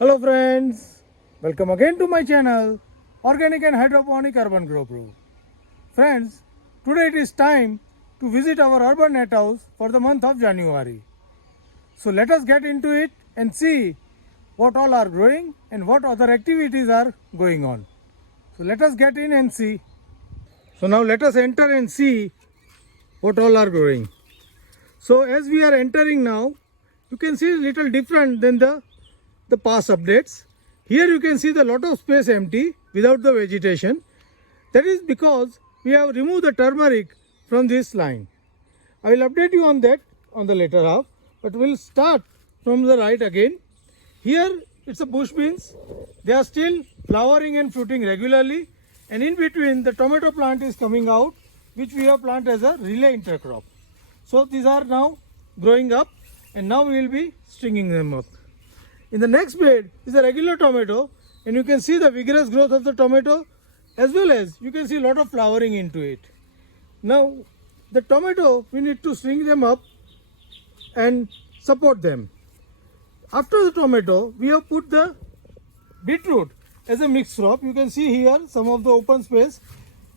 Hello friends, welcome again to my channel Organic and Hydroponic Urban Grow Pro. Friends, today it is time to visit our urban net house for the month of January. So let us get into it and see what all are growing and what other activities are going on. So let us get in and see. So now let us enter and see what all are growing. So as we are entering now, you can see a little different than the past updates. Here you can see the lot of space empty without the vegetation. That is because we have removed the turmeric from this line. I will update you on that on the later half, but we'll start from the right again. Here it's a bush beans. They are still flowering and fruiting regularly, and in between the tomato plant is coming out, which we have planted as a relay intercrop. So these are now growing up, and now we will be stringing them up. In the next bed is a regular tomato, and you can see the vigorous growth of the tomato, as well as you can see a lot of flowering into it. Now the tomato, we need to string them up and support them. After the tomato, we have put the beetroot as a mixed crop. You can see here some of the open space,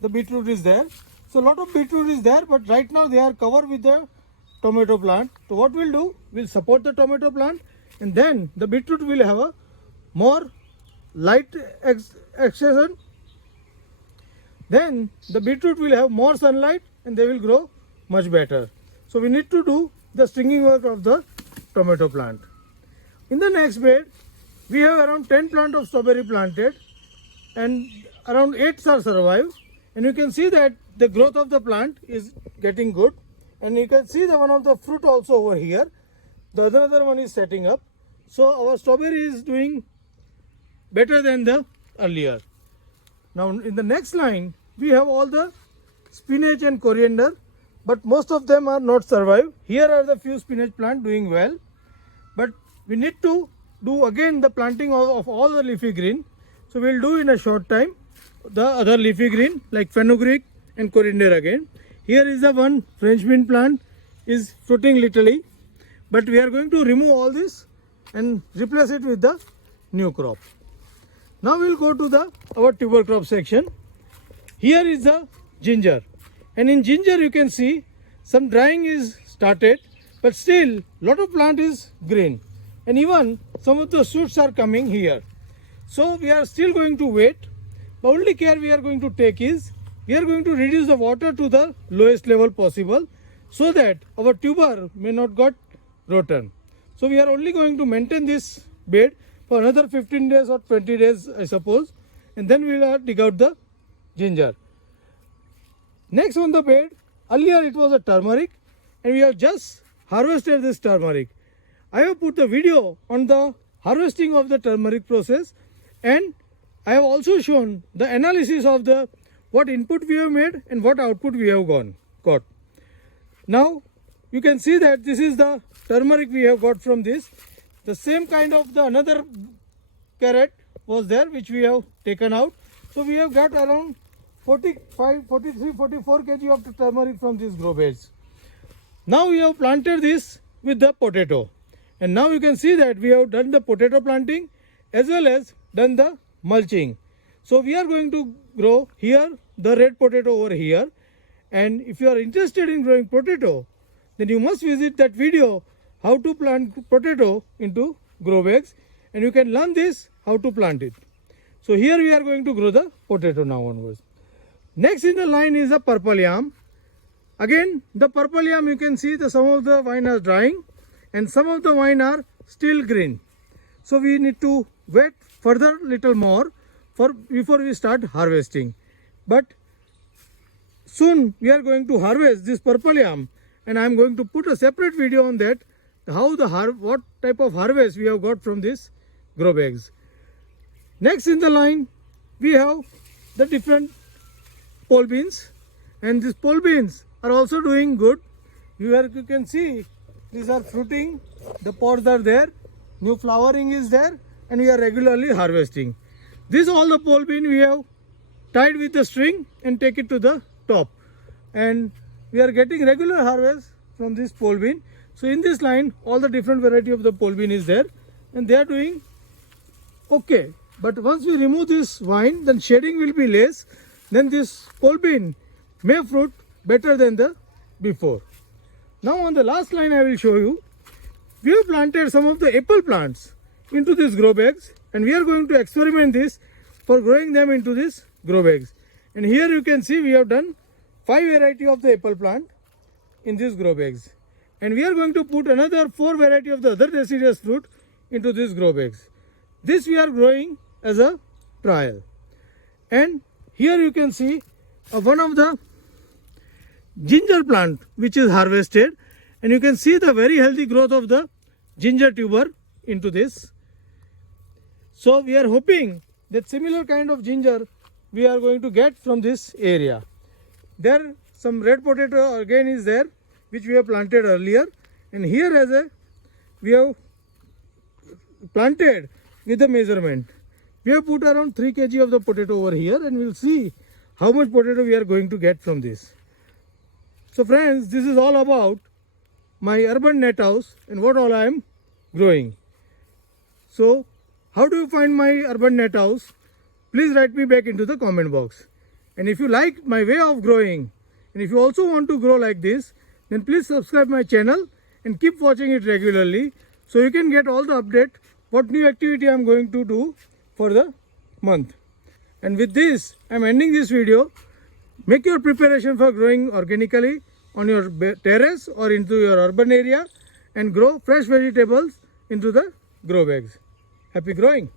the beetroot is there. So a lot of beetroot is there, but right now they are covered with the tomato plant. So what we'll do, we'll support the tomato plant, and then the beetroot will have a more light accession. Then the beetroot will have more sunlight and they will grow much better. So we need to do the stringing work of the tomato plant. In the next bed, we have around 10 plants of strawberry planted, and around 8 are survived. And you can see that the growth of the plant is getting good. And you can see the one of the fruit also over here. The other one is setting up. So our strawberry is doing better than the earlier. Now in the next line, we have all the spinach and coriander, but most of them are not survived. Here are the few spinach plants doing well, but we need to do again the planting of all the leafy green. So we'll do in a short time the other leafy green like fenugreek and coriander again. Here is the one French bean plant is fruiting little, but we are going to remove all this and replace it with the new crop. Now we'll go to our tuber crop section. Here is the ginger, and in ginger you can see some drying is started, but still lot of plant is green, and even some of the shoots are coming here. So we are still going to wait. The only care we are going to take is we are going to reduce the water to the lowest level possible, so that our tuber may not get rotten. So we are only going to maintain this bed for another 15 days or 20 days, I suppose, and then we will dig out the ginger. Next on the bed, earlier it was a turmeric, and we have just harvested this turmeric. I have put the video on the harvesting of the turmeric process, and I have also shown the analysis of the what input we have made and what output we have got. Now you can see that this is the turmeric we have got from this. The same kind of the another carrot was there, which we have taken out. So we have got around 44 kg of the turmeric from these grow beds. Now we have planted this with the potato, and now you can see that we have done the potato planting as well as done the mulching. So we are going to grow here the red potato over here, and if you are interested in growing potato, then you must visit that video how to plant potato into grow bags, and you can learn this how to plant it. So here we are going to grow the potato now onwards. Next in the line is the purple yam. Again the purple yam, you can see some of the vine are drying and some of the vine are still green. So we need to wait further little more before we start harvesting. But soon we are going to harvest this purple yam, and I am going to put a separate video on that, what type of harvest we have got from this grow bags. Next in the line we have the different pole beans, and these pole beans are also doing good. You can see these are fruiting, the pods are there, new flowering is there, and we are regularly harvesting. This all the pole bean we have tied with the string and take it to the top, and we are getting regular harvest from this pole bean. So in this line all the different variety of the pole bean is there, and they are doing okay. But once we remove this vine, then shading will be less. Then this pole bean may fruit better than the before. Now on the last line I will show you. We have planted some of the apple plants into these grow bags, and we are going to experiment this for growing them into these grow bags. And here you can see we have done 5 variety of the apple plant in these grow bags. And we are going to put another 4 variety of the other deciduous fruit into these grow bags. This we are growing as a trial. And here you can see one of the ginger plant which is harvested, and you can see the very healthy growth of the ginger tuber into this. So we are hoping that similar kind of ginger we are going to get from this area. There some red potato again is there which we have planted earlier, and here as a we have planted with the measurement. We have put around 3 kg of the potato over here, and we will see how much potato we are going to get from this. So friends, this is all about my urban net house and what all I am growing. So how do you find my urban net house? Please write me back into the comment box. And if you like my way of growing, and if you also want to grow like this, then please subscribe my channel and keep watching it regularly, so you can get all the update what new activity I am going to do for the month. And with this I am ending this video. Make your preparation for growing organically on your terrace or into your urban area, and grow fresh vegetables into the grow bags. Happy growing!